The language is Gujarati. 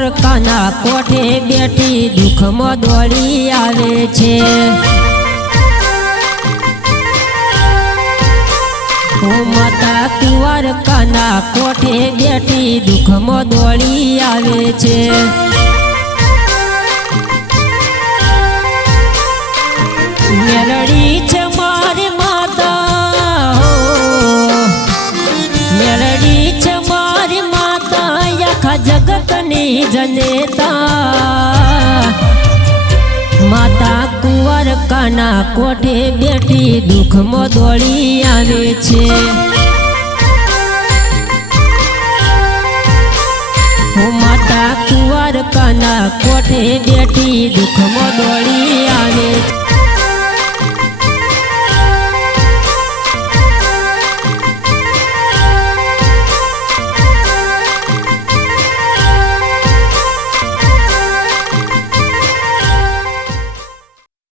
કાના કોઠે બેઠી દુઃખમાં દોડી આવે છે. માતા કુંવર કાના કોઠે બેઠી દુઃખમાં દોડી આવે છે. મેળડી છે આખા જગતની જનેતા. માતા કુંવર કાના કોઠે બેઠી દુઃખમાં દોડી આવે છે. માતા કુંવર કાના કોઠે બેઠી દુઃખમાં દોડી આવે છે.